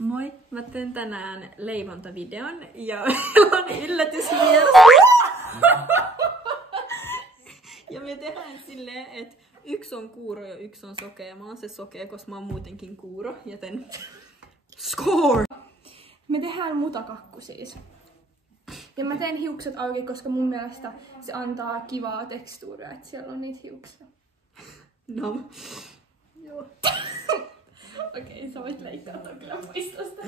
Moi, mä teen tänään leivontavideon ja on yllätysvieras. Ja me tehdään silleen, että yksi on kuuro ja yksi on sokea. Mä oon se sokea, koska mä oon muutenkin kuuro, joten score! Me tehdään mutakakku siis. Ja mä teen hiukset auki, koska mun mielestä se antaa kivaa tekstuuria, että siellä on niitä hiuksia. No. Joo. Okei, sä voit leikkaa ton kyllä pois tosta.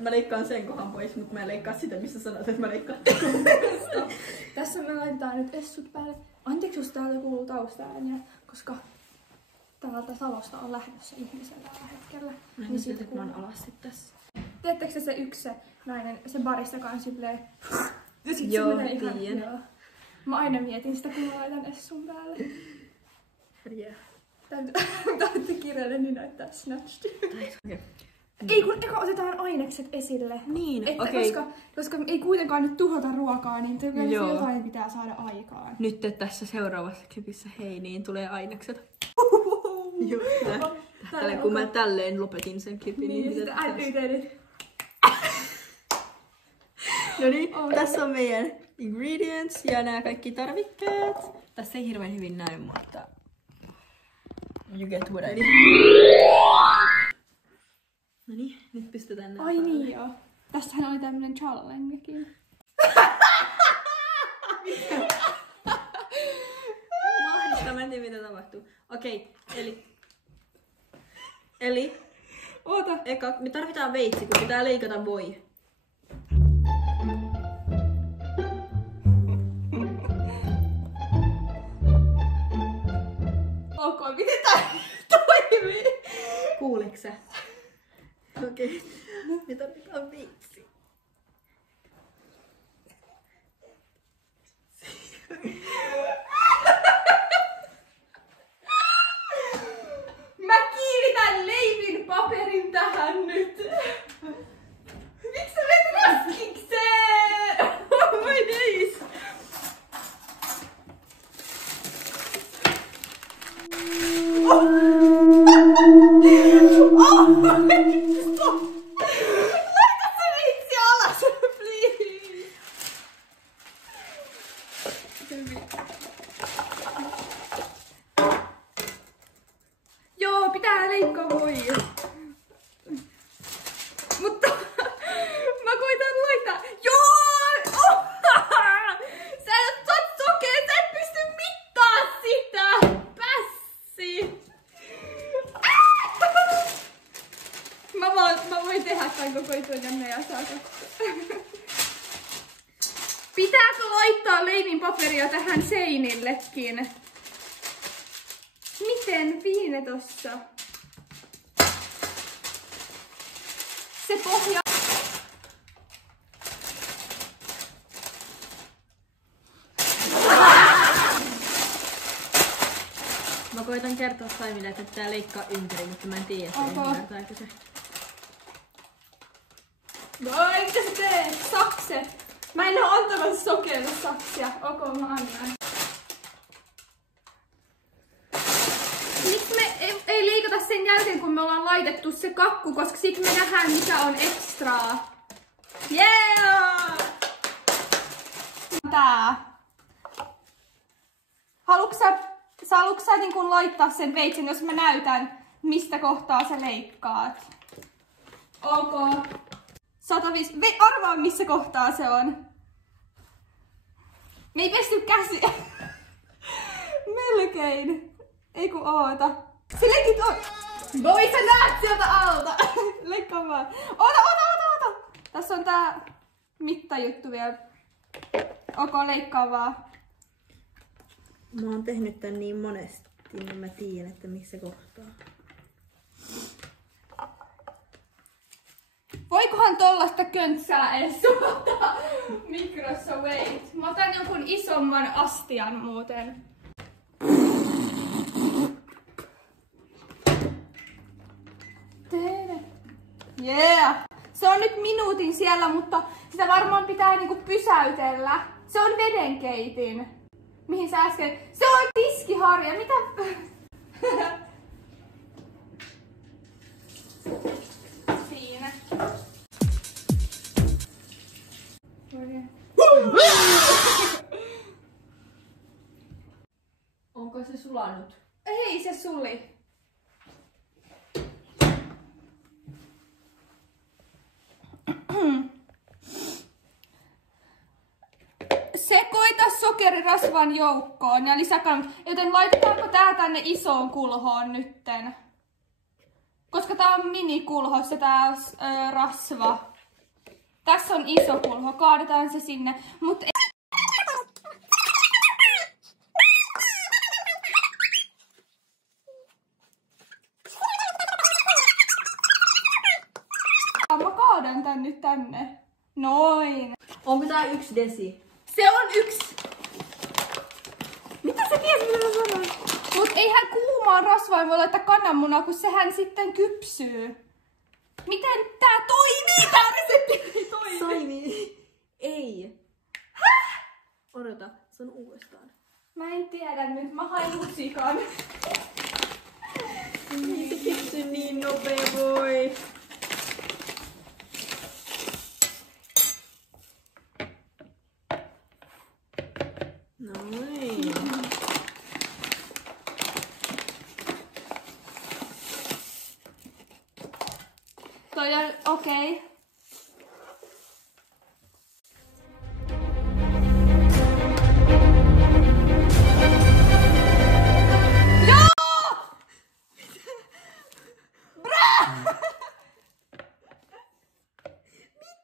Mä leikkaan sen kohan pois, mutta mä en leikkaa sitä, missä sanot, että mä leikkaan. Tässä me laitetaan nyt essut päälle. Anteeksi, jos täältä kuuluu taustaääniä, koska täältä talosta on lähdössä ihmisellä tällä hetkellä. Niin silti kun mä oon alas sit tässä. Tiedättekö se yksi se nainen, se baristakaan silleen... Ja sit Joo, se menee ihan... tiedän. Joo. Mä aina mietin sitä, kun mä laitan essun päälle. Yeah. Täytyy kirjalle, niin näyttää snatched. Okay. Ei kun eka otetaan ainekset esille. Niin, että okei. koska ei kuitenkaan nyt tuhota ruokaa, niin Joo. jotain pitää saada aikaan. Nyt tässä seuraavassa klipissä niin tulee ainekset. Joo, kun mä tälleen lopetin sen klipin, Niin, sitten äidit. No niin, tässä on meidän ingredients ja nämä kaikki tarvikkeet. Tässä ei hirveän hyvin näy, mutta you get what I mean. No niin, nyt pistetään nämä. Ai niin joo. Tästähän oli tämmönen challengekin. Mahdollista, mä en tiedä mitä tapahtuu. Okei, eli Oota. eka, me tarvitaan veitsi, kun pitää leikata voi. Ok, miten tää toimii? Kuuleeko sä? Okei, me tarvitaan veitsi. Mä kiinnitän leivin paperin tähän nyt. Miksi sä menet raskikseen? Oh my days. Stop! Laita se vitsi alas, please! Joo, pitää leikkaa voi. Mutta mä koitan laittaa. Joo! Oh! Sä oot sokea, sä et pysty mittaa sitä! Pässi! Mä voin tehdä tän koko jutun ja saa Pitääkö laittaa leivin paperia tähän seinillekin? Miten viine tossa? Se pohja... Mä koitan kertoa Saimille, että pitää leikkaa ympäri, mutta mä en tiedä, että ymmärtääkö se. No ei, mitä sä teet? Sakset! Mä en oo antamassa sokeelle saksia. Ok, mä annan. Miksi me ei liikata sen jälkeen, kun me ollaan laitettu se kakku, koska sit me nähdään, mikä on ekstraa. Yeah! Tää. Haluatko sä niin kun laittaa sen veitsen, jos mä näytän, mistä kohtaa sä leikkaat? Ok. 105. Arvaa, missä kohtaa se on. Me ei pesty käsiä. Melkein. Ei kun oota. Se leikit on. Voi sä näet sieltä alta. Leikkaa vaan. Oota. Tässä on tää mittajuttu vielä. Ok, leikkaa vaan. Mä oon tehnyt tän niin monesti, niin mä tiedän, että missä kohtaa. Voikohan tollasta köntsää edes suottaa mikrossa, wait. Mä otan jonkun isomman astian muuten. Yeah! Se on nyt minuutin siellä, mutta sitä varmaan pitää niinku pysäytellä. Se on vedenkeitin. Mihin sä äsken... Se on tiskiharja, mitä... sulanut. Ei, se suli. Sekoita sokerirasvan joukkoon ja lisäkään, joten laitetaanko tää tänne isoon kulhoon nytten? Koska tää on minikulhossa tää rasva. Tässä on iso kulho, kaadetaan se sinne. Mut mä kaadan tän nyt tänne. Noin. Onko tää 1 desi? Se on 1. Mitä sä tiedät, mitä mä sanoin? Mut eihän kuumaan rasvaan voi laittaa kananmunaa, kun sehän sitten kypsyy. Miten tää toimii? Tää resepti ei toimi. Toimi. Ei. Häh? Odota, se on uudestaan. Mä en tiedä nyt, mä hain lusikan. Ei se kypsy niin nopea voi. Noin. Toi on okei. Okay.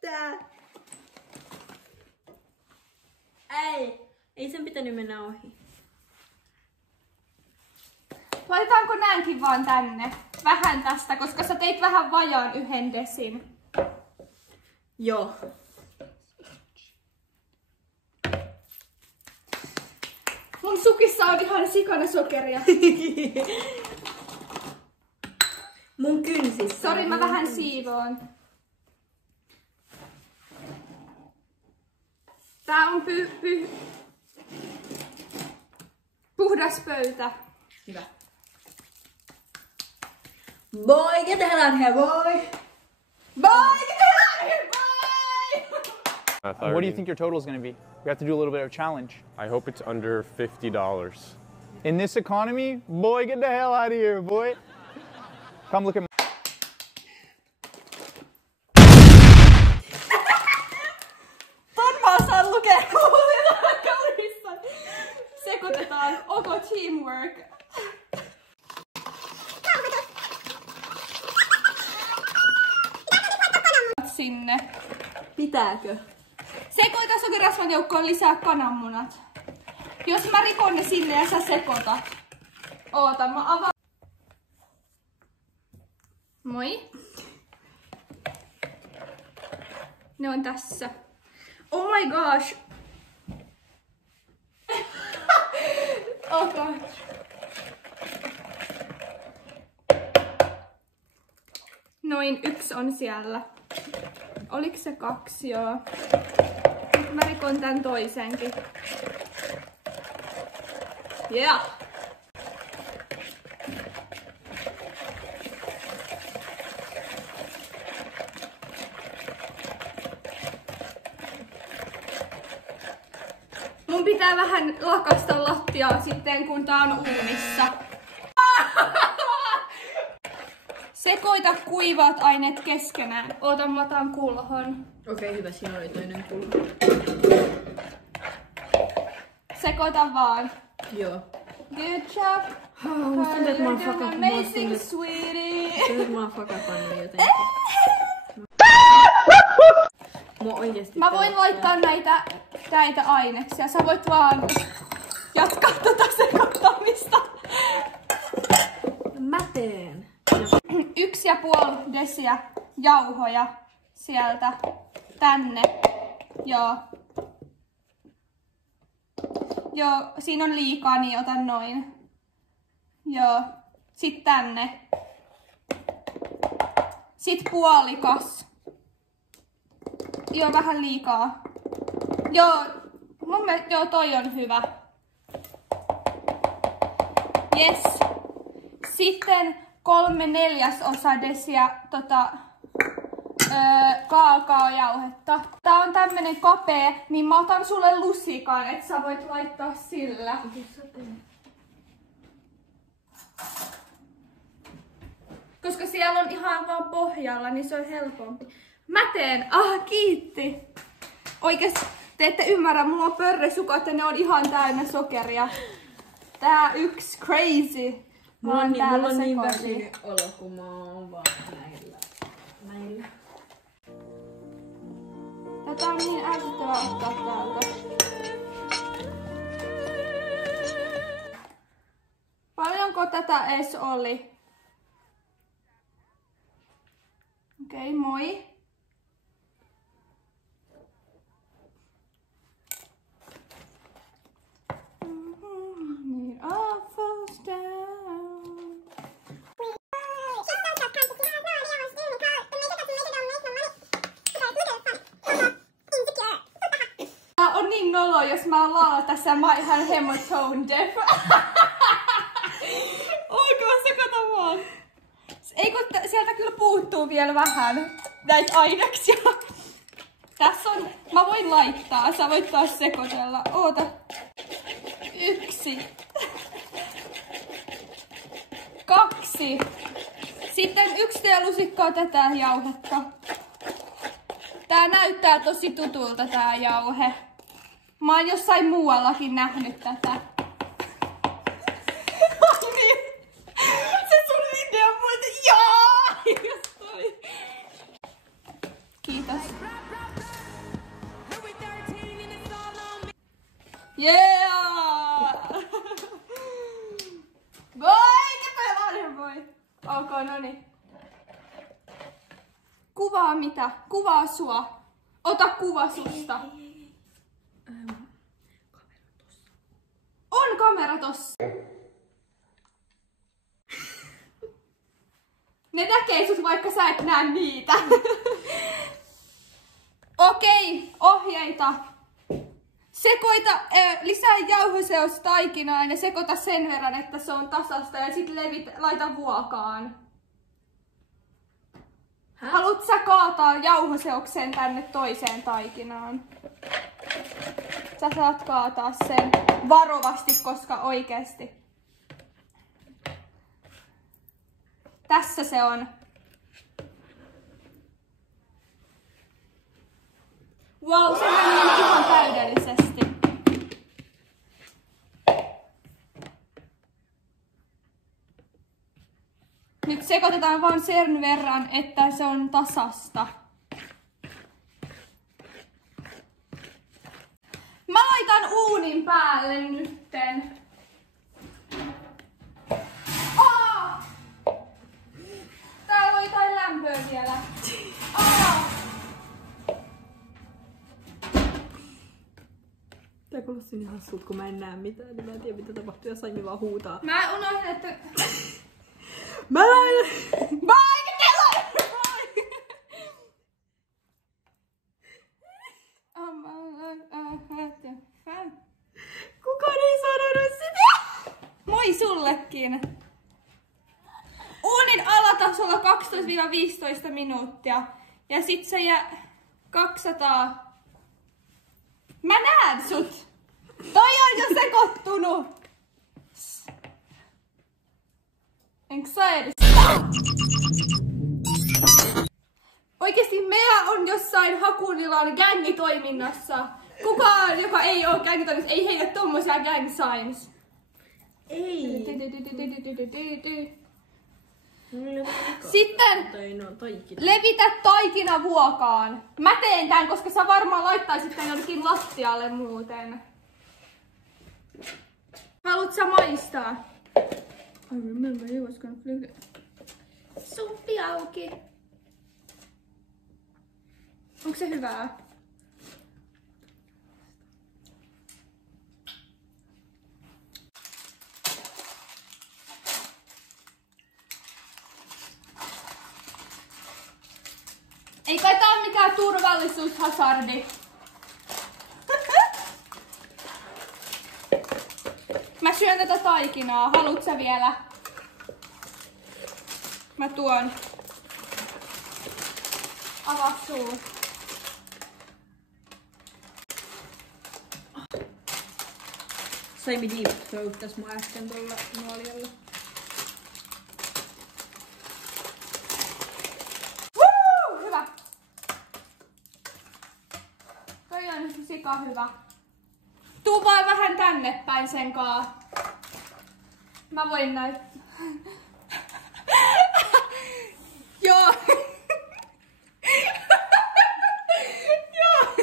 Mitä? Ei sen pitänyt mennä ohi. Laitetaanko näinkin vaan tänne? Vähän tästä, koska sä teit vähän vajaan 1 desin. Joo. Mun sukissa on ihan sikana sokeria. Mun kynsissä. Sori, mä vähän siivoon. Tää on puhdas pöytä. Hyvä. Boy, get the hell out of here, boy! Boy, get the hell out of here, boy! What do you think your total is going to be? We have to do a little bit of a challenge. I hope it's under $50. In this economy, boy, get the hell out of here, boy. Come look at my... Ton mä osaan lukea. Sekoitetaan. Onko teamwork? Sinne. Pitääkö? Sekoita sokerirasvan joukkoon lisää kananmunat. Jos mä rikon ne sinne ja sä sekoitat. Oota, mä avaan. Moi. Ne on tässä. Oh my gosh. Oh god. Noin 1 on siellä. Oliko se 2? Joo. Nyt mä rikon tän toisenkin. Yeah. Mun pitää vähän lakasta lattiaa sitten, kun tää on uunissa. Sekoita kuivat aineet keskenään. Oota, mä otan kulhon. Okei, hyvä, siinä oli toinen kulho. Sekoita vaan. Joo. Good job. Musta tuntuu, että mä oon You're doing amazing, sweetie. Mä oon fakapannut jotenkin. Mua oikeesti Mä voin laittaa näitä aineksia. Sä voit vaan jatkaa tätä sekoittamista. Mä teen. 1,5 desiä jauhoja sieltä tänne. Joo. Joo, siinä on liikaa, niin otan noin. Joo. Sitten tänne. Sitten puolikas. Joo, vähän liikaa. Joo, mun mielestä joo, toi on hyvä. Yes. Sitten 3/4 desiä kaakaojauhetta. Tää on tämmönen kapea, niin mä otan sulle lusikan, et sä voit laittaa sillä. Koska siellä on ihan vaan pohjalla, niin se on helpompi. Mä teen. Kiitti. Oikeesti te ette ymmärrä, mulla on pörresukot ja ne on ihan täynnä sokeria. Tää yksi crazy. Mulla on niin väsynyt olo, kun mä oon vaan näillä. Tätä on niin ärsyttävää ottaa täältä. Paljonko tätä ees oli? Okei, moi. Need all falls down. Tää on niin nolo, jos mä laulan tässä mä oon ihan hemo tone deaf. Oikein sekata vaan. Ei kun sieltä kyllä puuttuu vielä vähän näitä aineksia. Tässä on, mä voin laittaa, sä voit taas sekoitella. Oota. 1. 2. Sitten 1 teelusikkaa tätä jauhetta. Tää näyttää tosi tutulta tää jauhe. Mä oon jossain muuallakin nähnyt tätä. Se sun video muuten. Jaa! Kiitos. Yeah! Voi, kepeläinen voi. Ok, noniin. Kuvaa mitä? Kuvaa sua. Ota kuva susta. On kamera tossa. Ne näkee sut, vaikka sä et näe niitä. Okei, ohjeita. Sekoita, lisää jauhoseostaikinaan ja sekoita sen verran, että se on tasasta ja sit laita vuokaan. Haluat sä kaataa jauhoseoksen tänne toiseen taikinaan? Sä saat kaataa sen varovasti, koska oikeesti. Tässä se on. Wow, se meni ihan täydellisesti. Nyt sekoitetaan vaan sen verran, että se on tasasta. Mä laitan uunin päälle nytten. Täällä on jotain lämpöä vielä. Tää kuulosti niin hassulta, kun mä en näe mitään, niin mä en tiedä mitä tapahtuu ja Saimi vaan huutaa. Mä unohdin, että... Mä laitan! Kukaan ei sanonut sitä! Moi sullekin! Uunin alatasolla 12-15 minuuttia. Ja sit se jää 200... Mä näen sut! Toi on jo sekoittunut! Enks sä edes? Oikeesti meillä on jossain Hakunilan gängitoiminnassa. Kukaan, joka ei oo gängitoiminnassa, ei heitä tommosia gang signs. Ei. Sitten levitä taikina vuokaan. Mä teen tän, koska sä varmaan laittaisit tän jonnekin lattialle muuten. Haluat sä maistaa? I remember he was gonna fly. Suppi auki. Onko se hyvää? Ei kai tää oo mikään turvallisuushasardi. Mä syön tätä taikinaa. Haluut sä vielä? Mä tuon. Avaa suu. Saimi deep throat tässä mun äsken tuolla nuolialla. Sika hyvä. Tuu vaan vähän tänne päin sen kaa. Mä voin näyttää. Joo. Joo.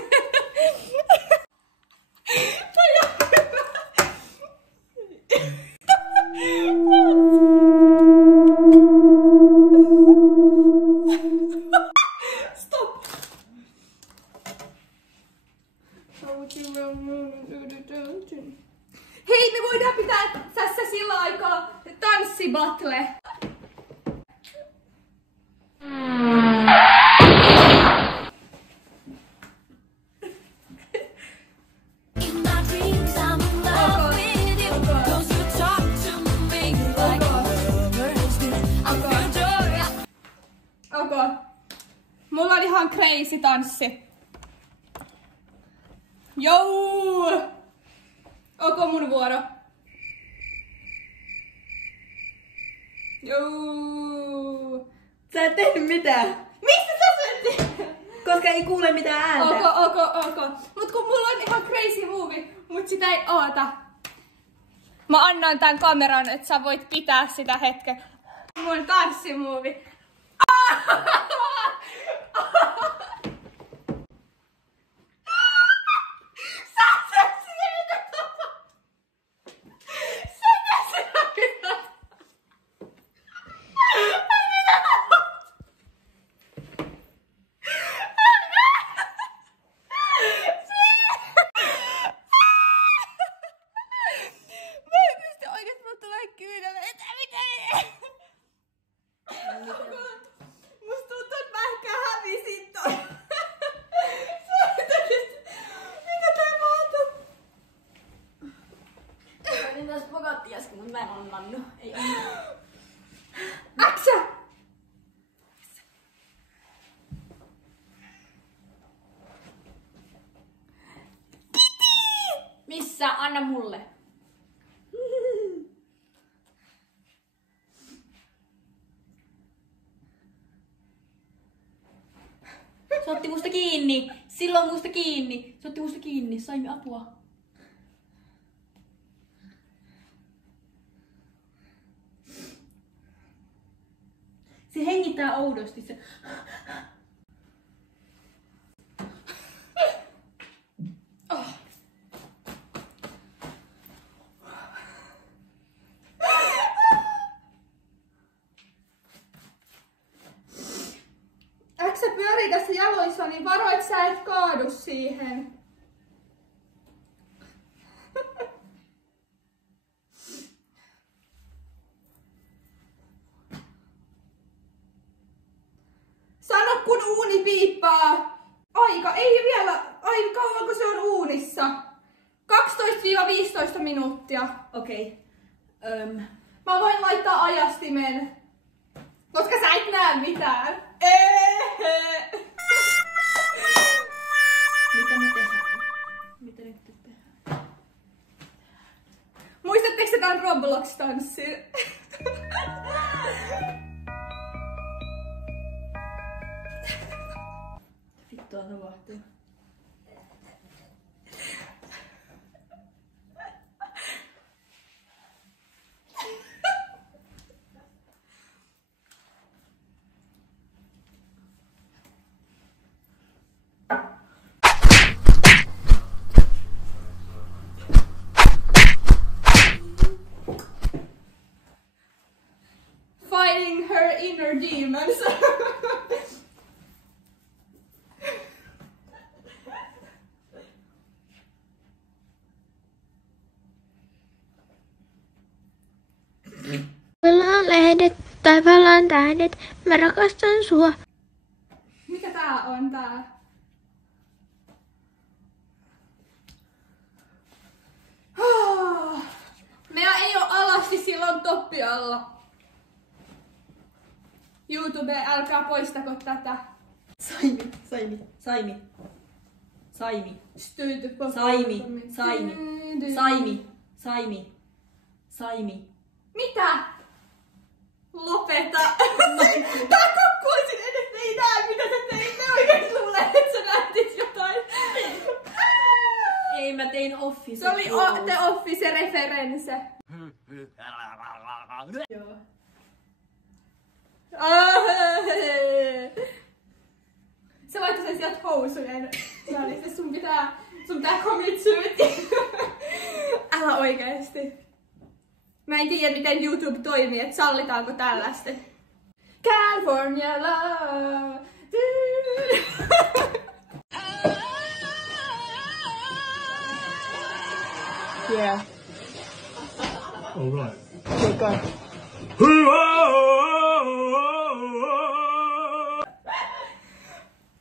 Toi on hyvä. Stop. Hei, me voidaan pitää tässä sillä aikaa tanssibattle. Okay. Mulla on ihan crazy tanssi. Jou! Onko mun vuoro? Jou! Sä et tehnyt mitään. Mistä sä sen teet? Koska ei kuule mitään ääntä. Ok. Mut kun mulla on ihan crazy movie, mut sitä ei oota. Mä annan tän kameran, että sä voit pitää sitä hetken. Mun tanssimovie. Musta tuntuu, että mä ehkä hävisin toi. Mitä tää muutu? Mä olin taas pokatti äsken, mutta mä en annannu. Ei anna. Äksä! Missä? Anna mulle. Se otti musta kiinni. Silloin musta kiinni. Se otti musta kiinni. Saimme apua. Se hengittää oudosti. Se... Oh. Sä pyörii tässä jaloissa, niin varo, et sä et kaadu siihen. Sano, kun uuni piippaa. Aika, ei vielä. Ai, kauanko se on uunissa? 12-15 minuuttia. Okei. Mä voin laittaa ajastimen. Koska sä et näe mitään. Mitä me tehdään? Mitä nyt tehdään? Muistatteko se tän Roblox-tanssin? Vittua tapahtuu. Fighting her inner demons. Vallaan lehdet, taivaalla tähdet, mä rakastan sua. Mikä tää on tää? Meillä ei oo alasti silloin toppi alla. YouTube, älkää poistako tätä. Saimi. Mitä? Lopeta. Tää kokkuisin edes ei näe mitä sä teit. Ne oikein luulee, että sä näytit jotain. Se oli The Office referense. Joo. Se laittoi sen sieltä housujen välissä. Sun pitää commit suit. Älä oikeesti. Mä en tiedä miten YouTube toimii, että sallitaanko tällaista. California love. Yeah. All right. Okay.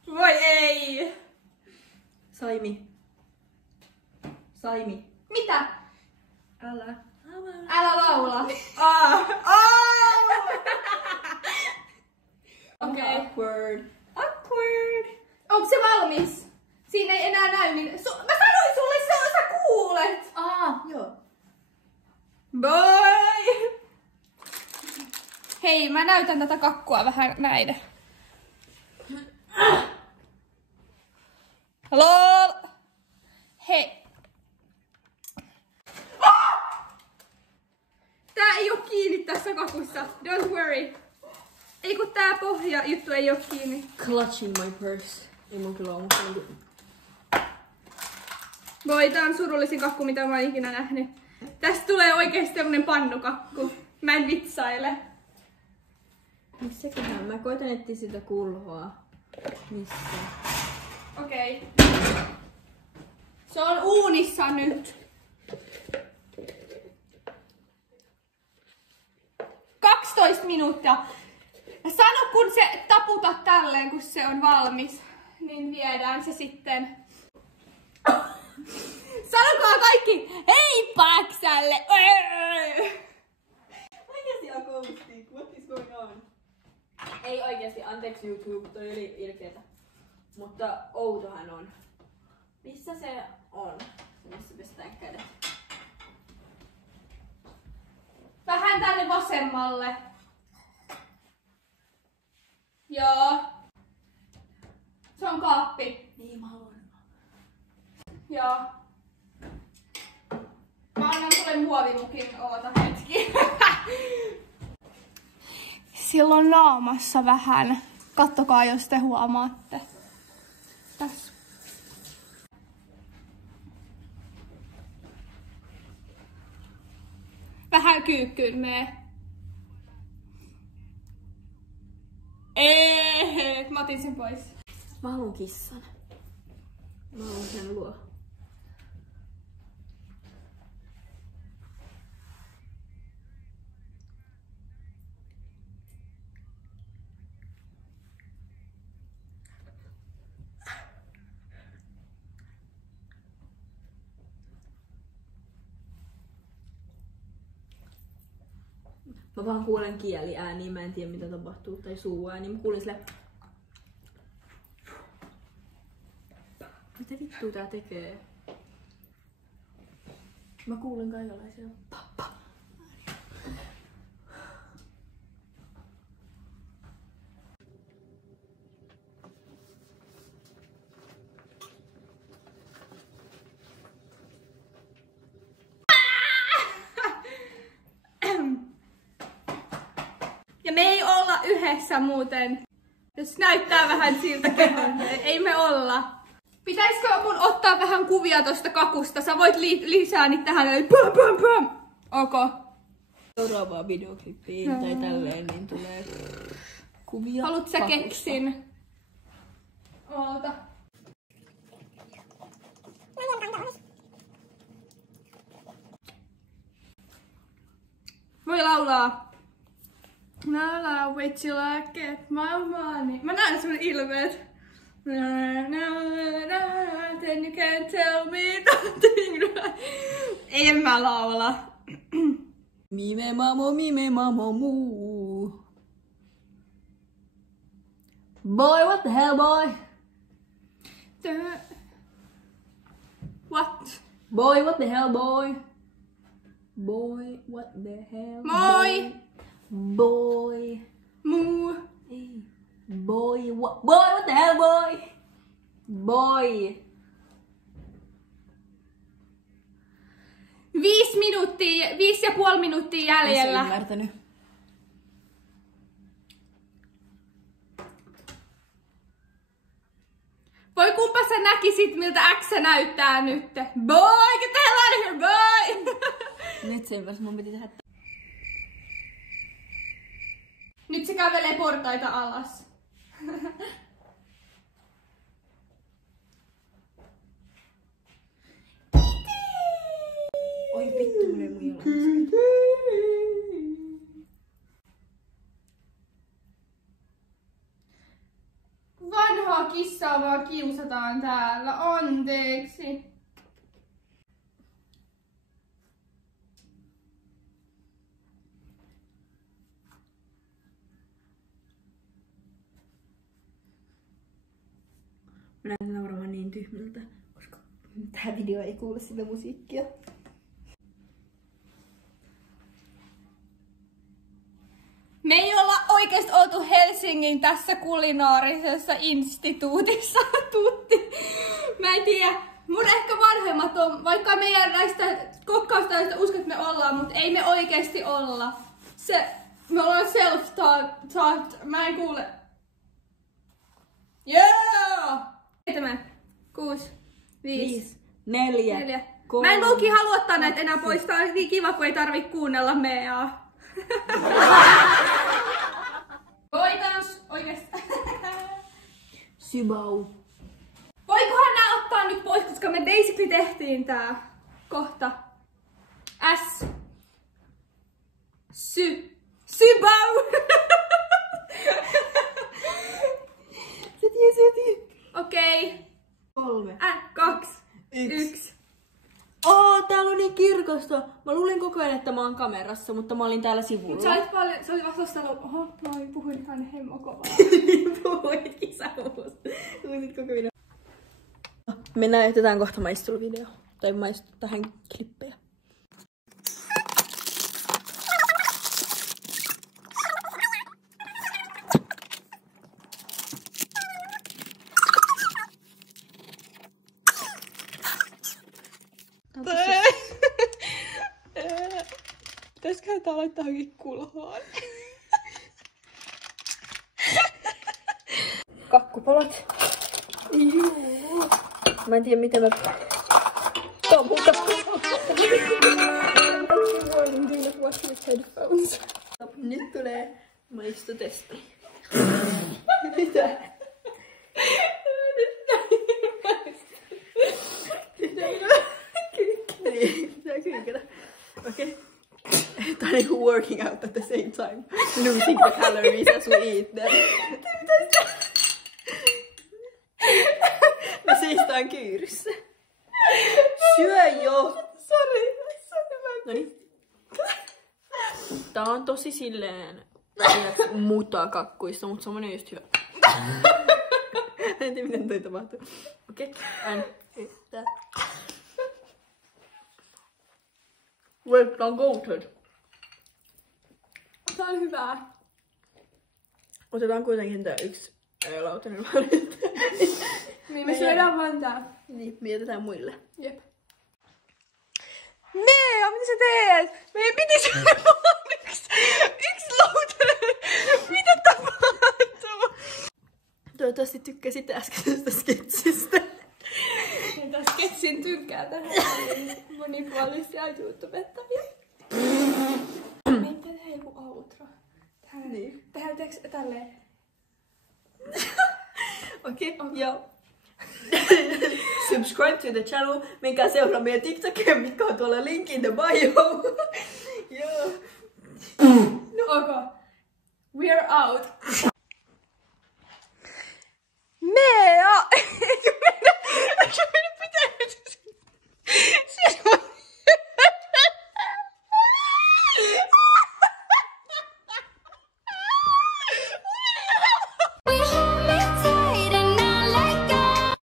Voi ei! Saimi. Mitä? Älä. Älä laula. Okei. Awkward. Onko se valmis? Siinä ei enää näy niin... Mä sanoin sulle, sä kuulet! Joo. Bye! Hei, mä näytän tätä kakkua vähän näin. LOL! Hei. Tää ei oo kiinni tässä kakussa. Don't worry. Ei kun tää pohja juttu ei oo kiinni. Clutching my purse. Ei mun kyllä oo, mutta Voi, tää on surullisin kakku, mitä mä oon ikinä nähnyt. Tästä tulee oikeesti semmonen pannukakku. Mä en vitsaile. missäköhän? Mä koitan etsiä sitä kulhoa. Missä? Okei. Se on uunissa nyt. 12 minuuttia. Sano kun se taputat tälleen, kun se on valmis. Niin viedään se sitten. Sanokaa kaikki hei Päksälle! Oikeesti acoustic, what is going on? Ei oikeesti, anteeksi YouTube, toi oli ilkeetä. Mutta outohan on. Missä se on? Missä pestään kädet? Vähän tänne vasemmalle. Joo. Se on kaappi. Niin mä haluan. Joo. Mä annan sulle muovimukin, oota hetki. Sillä on naamassa vähän. Kattokaa jos te huomaatte. Tässä. Vähän kyykkyyn mee. Mä otin sen pois. Mä haluan kissan. Mä haluan sen luo. Mä vaan kuulen kieliääniä, mä en tiedä mitä tapahtuu, tai suuääniä. Mä kuulen sille... Mitä vittua tää tekee? Mä kuulen kaikenlaisia pappa. Ja me ei olla yhdessä muuten. Jos näyttää vähän siltä kehon, ei me olla. Pitäisikö mun ottaa vähän kuvia tosta kakusta? Sä voit lisää niitä tähän. Ok. Seuraavaa videoklippiin tai tälleen, niin tulee kuvia. Haluut sä kakusta. keksin? Oota. Voi laulaa. Now wait till I get my money. Mä näen sun ilmeet. Then you can't tell me nothing. En mä laula. Mime mamo muu. Boy, what the hell, boy? What? Boy, what the hell, boy? Boy, what the hell? Moi! Boy. Muu. Hey. Boy, what the hell, boy? Boy. 5,5 minuuttia jäljellä. En ymmärtänyt. Voi kumpa sä näkisit, miltä X näyttää nyt. Boy, get the hell out of here, boy! Nyt sen verran mun piti tehdä. Nyt se kävelee portaita alas. Oi vittu, menee mun jalan. Vanhaa kissaa vaan kiusataan täällä, anteeksi. Mä näytän varmaan niin tyhmältä, koska tää video ei kuule sitä musiikkia. Me ei olla oikeesti oltu Helsingin tässä kulinaarisessa instituutissa, Tutti. Mä en tiedä, mun ehkä vanhemmat on, vaikka meidän näistä kokkaustaista uskon, että me ollaan, mutta ei me oikeesti olla. Me ollaan self-taught, mä en kuule. Yeah! 7, 6, 5, 4, 3. Mä en muukin halua ottaa näitä enää pois, tää on niin kiva, kun ei tarvi kuunnella meää. Voitans oikeesti. Sybau. Voikohan nää ottaa nyt pois, koska me basically tehtiin tää kohta. S. Sybau. Se tiesi. Okei. 3. 2. 1. Täällä on niin kirkasta. Mä luulin koko ajan, että mä oon kamerassa, mutta mä olin täällä sivulla. Se oli vasta täällä. Oho, mä puhuin ihan hemmo kovaa. Puhuitkin sä muus. Luulit koko video. Me näytetään kohta maisteluvideo. Tai tähän klippejä. Pitäisiköhän tää laittaa johonkin kulhoon? Kakkupalat. Juu. Mä en tiedä miten mä... Tää on multa. Nyt tulee maistotesti. Mitä? Pitää kyykkätä. Okei. Tää on niinku working out at the same time. Losing the calories as we eat them. Me seistään kyyryssä. Syö jo! Sori. Noniin. Tää on tosi silleen mutakakkuista, mutta semmonen just hyvä. En tiedä miten toi tapahtuu. Okei. Tää. Tää on goated. Tää on hyvää. Otetaan kuitenkin tää yksi lautanen valinta. Niin me syödään vaan tää. Niin, mietitään muille. Jep. Mea, mitä sä teet? Meidän piti syödä vaan yksi lautanen. Mitä tapahtuu? Toivottavasti tykkäsitte äskeisestä sketsistä. Tää sketsin tykkää tähän monipuolisia YouTubettajia. Meidän pitää tehdä joku outro. Niin. Tehdään tälleen. Okei, joo. Subscribe to the channel. Menkää seuraa meidän TikTokia, mitkä on tuolla link in the bio. Joo. No, okay. We're out.